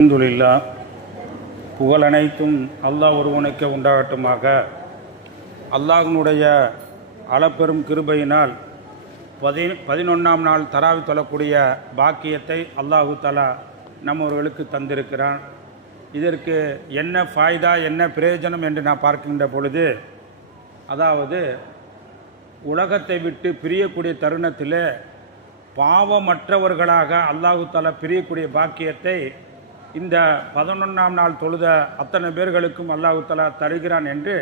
அல்ஹம்துலில்லா, புகழனைத்தும் அல்லாஹ் ஒருவனுக்கு உண்டாகட்டுமாக. அல்லாஹ்வினுடைய அளப்பெரும் கிருபையினால் 11ஆம் நாள் தராவி தொழக்கூடிய பாக்கியத்தை அல்லாஹு தஆலா நம்மவர்களுக்கு தந்திருக்கிறான். இதற்கு என்ன ஃபாய்தா, என்ன பிரயோஜனம் என்று நான் பார்க்கின்ற பொழுது, அதாவது உலகத்தை விட்டு பிரியக்கூடிய தருணத்தில் பாவமற்றவர்களாக அல்லாஹு தஆலா பிரியக்கூடிய பாக்கியத்தை இந்த 11ஆம் நாள் தொழுத அத்தனை பேர்களுக்கும் அல்லாஹு தஆலா தருகிறான் என்று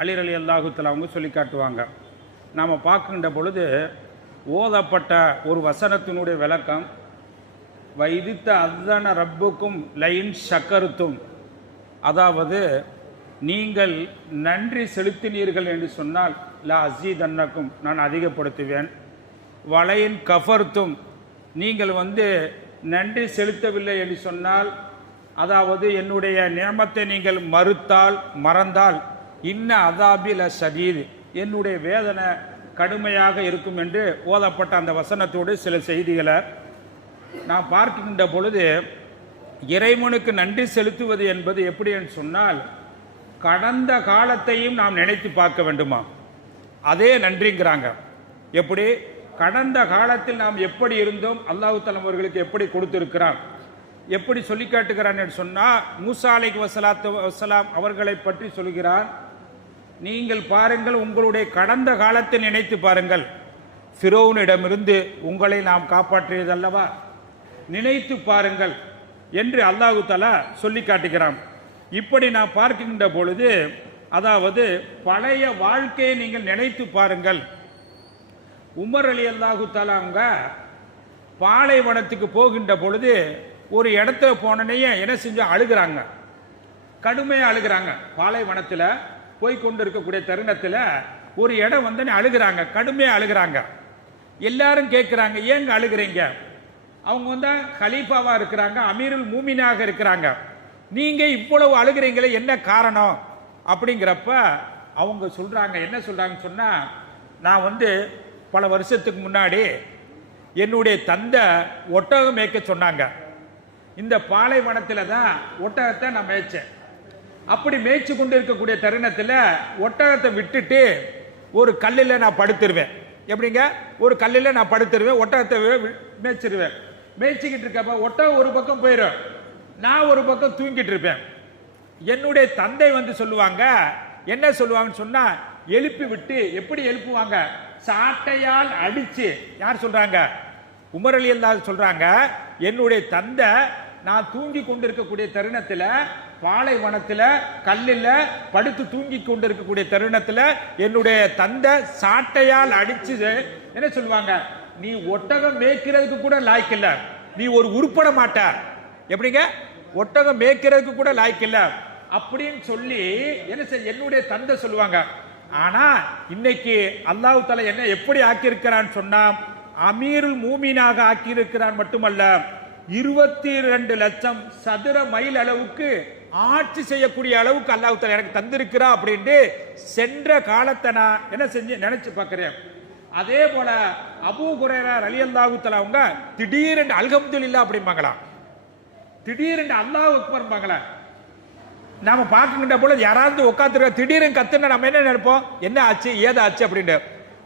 அலி ரலியல்லாஹு தஆலா அவங்க சொல்லி காட்டுவாங்க. நாம் பார்க்கின்ற பொழுது ஓதப்பட்ட ஒரு வசனத்தினுடைய விளக்கம், வைதித்த அஸ்ஸன ரப்புக்கும் லைன் ஷக்கருத்தும், அதாவது நீங்கள் நன்றி செலுத்தினீர்கள் என்று சொன்னால் லா அஸீதன்னக்கும், நான் அதிகப்படுத்துவேன். வலையின் கஃபர்த்தும், நீங்கள் நன்றி செலுத்தவில்லை என்று சொன்னால், அதாவது என்னுடைய நியமத்தை நீங்கள் மறந்தால் இன்ன அதாபில் ஷதீத், என்னுடைய வேதனை கடுமையாக இருக்கும் என்று ஓதப்பட்ட அந்த வசனத்தோடு சில செய்திகளை நாம் பார்க்கின்ற பொழுது, இறைவனுக்கு நன்றி செலுத்துவது என்பது எப்படி என்று சொன்னால், கடந்த காலத்தையும் நாம் நினைத்து பார்க்க வேண்டுமா, அதே நன்றிங்கிறாங்க. எப்படி கடந்த காலத்தில் நாம் எப்படி இருந்தோம், அல்லாஹ் தஆலா அவர்களுக்கு எப்படி கொடுத்திருக்கிறான், எப்படி சொல்லி காட்டுகிறான் என்று சொன்னால், மூசா அலைஹிஸ்ஸலாத்து வஸ்ஸலாம் அவர்களை பற்றி சொல்கிறான். நீங்கள் பாருங்கள், உங்களுடைய கடந்த காலத்தை நினைத்து பாருங்கள், ஃபிரௌனிடமிருந்து உங்களை நாம் காப்பாற்றியதல்லவா, நினைத்து பாருங்கள் என்று அல்லாஹ் தஆலா சொல்லி காட்டுகிறான். இப்படி நான் பார்க்கின்ற பொழுது, அதாவது பழைய வாழ்க்கையை நீங்கள் நினைத்து பாருங்கள். உமர் ரலியல்லாஹு தஆலா அவங்க பாலைவனத்துக்கு போகின்ற பொழுது ஒரு இடத்துல போனனையே என்ன செஞ்சு அழுகிறாங்க, கடுமையாக அழுகிறாங்க. பாலைவனத்தில் போய் கொண்டு இருக்கக்கூடிய தருணத்தில் ஒரு இடம் அழுகிறாங்க, கடுமையாக அழுகிறாங்க. எல்லாரும் கேட்குறாங்க, ஏங்க அழுகிறீங்க? அவங்க கலீஃபாவாக இருக்கிறாங்க, அமீருல் மூமினாக இருக்கிறாங்க, நீங்கள் இவ்வளவு அழுகிறீங்களே, என்ன காரணம் அப்படிங்கிறப்ப அவங்க சொல்கிறாங்க, என்ன சொல்கிறாங்கன்னு சொன்னால், நான் பல வருஷத்துக்கு முன்னாடி என்னுடைய தந்தை ஒட்டகம் மேய்க்க சொன்னாங்க. இந்த பாலைவனத்தில் தான் ஒட்டகத்தை நான் மேய்ச்சேன். அப்படி மேய்ச்சி கொண்டு இருக்கக்கூடிய தருணத்தில் ஒட்டகத்தை விட்டுட்டு ஒரு கல்லில் நான் படுத்துருவேன். எப்படிங்க? ஒரு கல்லில் நான் படுத்துருவேன், ஒட்டகத்தை மேய்ச்சிருவேன். மேய்ச்சிக்கிட்டு இருக்கப்ப ஒட்டகம் ஒரு பக்கம் போயிடும், நான் ஒரு பக்கம் தூங்கிட்டு இருப்பேன். என்னுடைய தந்தை சொல்லுவாங்க, என்ன சொல்லுவாங்கன்னு சொன்னா, எழுப்பி விட்டு, எப்படி எழுப்புவாங்க, சாட்டையால் அடிச்சு. யார் சொல்றாங்க? உமர் ரலியல்லாஹு சொல்றாங்க, என்னுடைய தந்தை நான் தூங்கி கொண்டிருக்கக்கூடிய தருணத்தில், பாலைவனத்தில் கல்லில் படுத்து தூங்கி கொண்டிருக்கக்கூடிய தருணத்தில் என்னுடைய தந்தை சாட்டையால் அடிச்சு என்ன சொல்லுவாங்க, நீ ஒட்டகம் மேய்க்கிறதுக்கு கூட லாய்க்கு இல்லை, நீ ஒரு உருப்பட மாட்ட. எப்படிங்க? ஒட்டகம் மேய்க்கிறதுக்கு கூட லாய்க்கு இல்லை அப்படின்னு சொல்லி என்ன செய்ய என்னுடைய தந்தை சொல்லுவாங்க. ஆனா இன்னைக்கு அல்லாஹ் தஆலா என்ன எப்படி ஆக்கியிருக்கிறான்னு சொன்னா, அமீருல் மூமினாக ஆக்கியிருக்கிறான் மட்டுமல்ல, 22 லட்சம் சதுர மைல் அளவுக்கு ஆட்சி செய்யக்கூடிய அளவுக்கு அல்லாஹ் தஆலா எனக்கு தந்திருக்கிறா அப்படின்னு சென்ற காலத்தை நான் என்ன செஞ்சு நினைச்சு பார்க்கிறேன். அதே போல அபூ ஹுரைரா ரலியல்லாஹு தஆலா அவங்க திடீரென்று அல்ஹம்துலில்லாஹ் அப்படிம்பாங்களா, திடீரென்று அல்லாஹ் அக்பர்பாங்களா. நாம பார்க்கின்ற பொழுது யாராவது உட்காந்துருக்க திடீர்னு கத்துனா நம்ம என்ன நினைப்போம், என்ன ஆச்சு ஏதாச்சு அப்படின்ட்டு.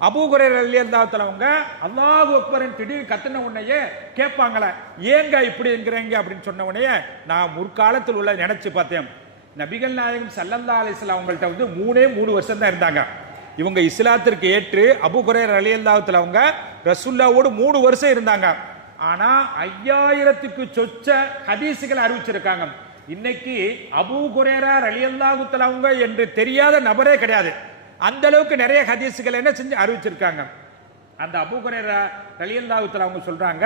அபூ ஹுரைரா ரலியல்லாஹு தஆலா அவங்க அல்லாஹு அக்பர் திடீர்னு கத்துன உடனே கேட்பாங்களா, ஏங்க இப்படிங்கிறீங்க அப்படின்னு சொன்ன உடனே நான் முற்காலத்தில் உள்ள நினைச்சு பார்த்தேன். நபிகள் நாயகம் ஸல்லல்லாஹு அலைஹி வஸல்லம் அவங்கள்ட்ட 3 வருஷம் தான் இருந்தாங்க. இவங்க இஸ்லாத்திற்கு ஏற்று அபூ ஹுரைரா ரலியல்லாஹு தஆலா அவங்க ரசூலுல்லாஹ்வோடு 3 வருஷம் இருந்தாங்க. ஆனா 5000க்கு சொச்ச ஹதீஸ்கள் அறிவிச்சிருக்காங்க. இன்னைக்கு அபூ ஹுரைரா ரலியல்லாஹு தஆலா அவங்க என்று தெரியாத நபரே கிடையாது. அந்த அளவுக்கு நிறைய ஹதீஸ்கள் என்ன செஞ்சு அறிவிச்சிருக்காங்க. அந்த அபூ ஹுரைரா ரலியல்லாஹு தஆலா அவங்க சொல்றாங்க,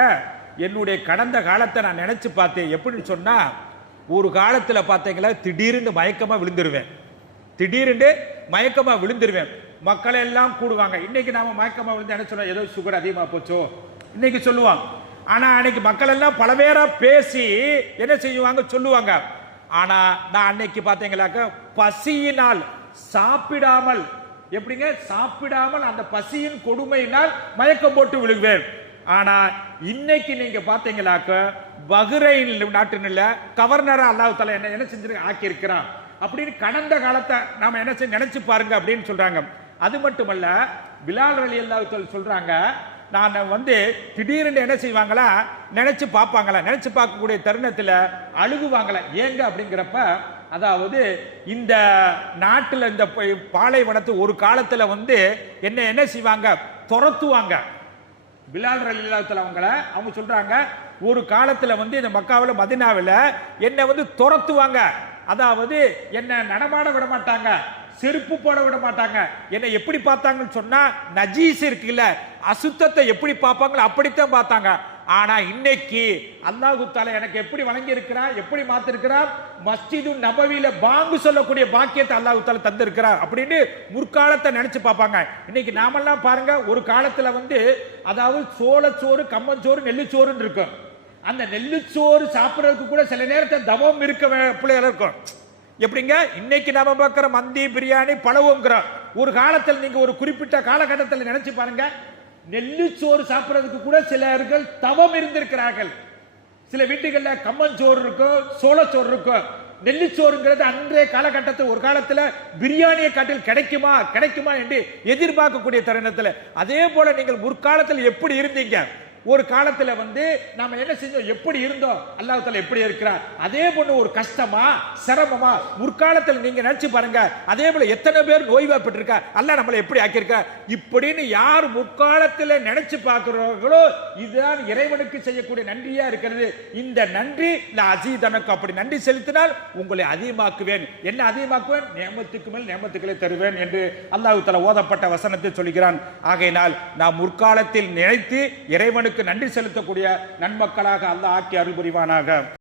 என்னுடைய கடந்த காலத்தை நான் நினைச்சு பார்த்தேன். எப்படின்னு சொன்னா, ஒரு காலத்துல பார்த்தீங்களா திடீர்னு மயக்கமா விழுந்துருவேன், திடீர்னு மயக்கமா விழுந்துருவேன். மக்கள் எல்லாம் கூடுவாங்க. இன்னைக்கு நாம மயக்கமா விழுந்து என்ன சொல்றோம், ஏதோ சுகர் அதிகமா போச்சோ இன்னைக்கு சொல்லுவாங்க. ஆனா அன்னைக்கு மக்கள் எல்லாம் பல பேரா பேசி என்ன செய்வாங்க சொல்லுவாங்க. ஆனா நான் அன்னைக்கு பாத்தீங்களாக்க பசியினால் சாப்பிடாமல், எப்படிங்க சாப்பிடாமல் அந்த பசியின் கொடுமையினால் மயக்கம் போட்டு விழுவேன். ஆனா இன்னைக்கு நீங்க பாத்தீங்களாக்க பஹ்ரைன் நாட்டினுள்ள கவர்னரா அல்லாஹ் தஆலா என்ன செஞ்சு ஆக்கி இருக்கிறான் அப்படின்னு கடந்த காலத்தை நாம என்ன நினைச்சு பாருங்க அப்படின்னு சொல்றாங்க. அது மட்டுமல்ல, பிலால் ரலியல்லாஹு தஆலா சொல்றாங்க, நான் திடீர்னு என்ன செய்வாங்களா, நினைச்சு பார்ப்பாங்களா, நினைச்சு பார்க்கக்கூடிய தருணத்துல அழுகுவாங்களா. ஏங்க அப்படிங்கிறப்ப, அதாவது இந்த நாட்டில் இந்த பாலைவனத்து ஒரு காலத்துல என்ன செய்வாங்க, துரத்துவாங்க. பிலால் ரலியல்லாஹு தஆலா அவங்க சொல்றாங்க, ஒரு காலத்துல இந்த மக்காவில் மதீனாவில் என்ன துரத்துவாங்க. அதாவது என்ன நடமாட விட மாட்டாங்க, செருப்பு போட விட மாட்டாங்க. என்ன எப்படி பார்த்தாங்கன்னு சொன்னா, நஜீஸ் இருக்குல்ல, அசுத்தத்தை எப்படி பார்ப்பாங்களோ அப்படித்தான் பார்த்தாங்க. ஆனா இன்னைக்கு அல்லாஹ் தஆலா எனக்கு எப்படி வழங்கி இருக்கிறார், எப்படி மாத்திருக்கிறார், மஸ்ஜிது நபவியில பாங்கு சொல்லக்கூடிய பாக்கியத்தை அல்லாஹ் தஆலா தந்திருக்கிறார் அப்படின்னு முற்காலத்தை நினைச்சு பார்ப்பாங்க. இன்னைக்கு நாமெல்லாம் பாருங்க, ஒரு காலத்துல அதாவது சோளச்சோறு, கம்மஞ்சோறு, நெல்லுச்சோறுன்னு இருக்கும். அந்த நெல்லுச்சோறு சாப்பிடறதுக்கு கூட சில நேரத்தில் தவம் இருக்க பிள்ளைகள் இருக்கும். எப்படிங்க, இன்னைக்கு நாம பார்க்கிற மந்தி, பிரியாணி, பழவுங்கிறோம். ஒரு காலத்தில் நீங்க ஒரு குறிப்பிட்ட காலகட்டத்தில் நினைச்சு பாருங்க, நெல்லுச்சோறு சாப்பிடறதுக்கு கூட சிலர்கள் தவம் இருந்திருக்கிறார்கள். சில வீட்டுகள்ல கம்மஞ்சோறு இருக்கும், சோளச்சோறு இருக்கும். நெல்லுச்சோறுங்கிறது அன்றைய காலகட்டத்தில் ஒரு காலத்துல பிரியாணியை காட்டில் கிடைக்குமா என்று எதிர்பார்க்கக்கூடிய தருணத்தில், அதே போல நீங்கள் முற்காலத்தில் எப்படி இருந்தீங்க, ஒரு காலத்துல நாம என்ன செஞ்சோம், எப்படி இருந்தோம், அல்லாஹ் தஆலா எப்படி இருக்கிறார், அதே போல ஒரு கஷ்டமா சிரமமா முற்காலத்தில் நீங்க நினைச்சு பாருங்க. அதே போல எத்தனை பேர் நோய்வாய்ப்பட்டிருக்கா, அல்லாஹ் நம்மளை எப்படி ஆக்கியிருக்கார் இப்படின்னு யார் முற்காலத்தில் நினைச்சு பார்க்கிறோர்களோ, இதுதான் இறைவனுக்கு செய்யக்கூடிய நன்றியா இருக்கிறது. இந்த நன்றி அசீதனக்கு, அப்படி நன்றி செலுத்தினால் உங்களை அதிகமாக்குவேன். என்ன அதிகமாக்குவேன், நியமத்துக்கு மேல் நியமத்துக்களை தருவேன் என்று அல்லாஹ் தஆலா ஓதப்பட்ட வசனத்தை சொல்கிறான். ஆகையினால் நாம் முற்காலத்தில் நினைத்து இறைவனுக்கு நன்றி செலுத்தக்கூடிய நன்மக்களாக அல்லாஹ் ஆக்கி அருள் புரிவானாக.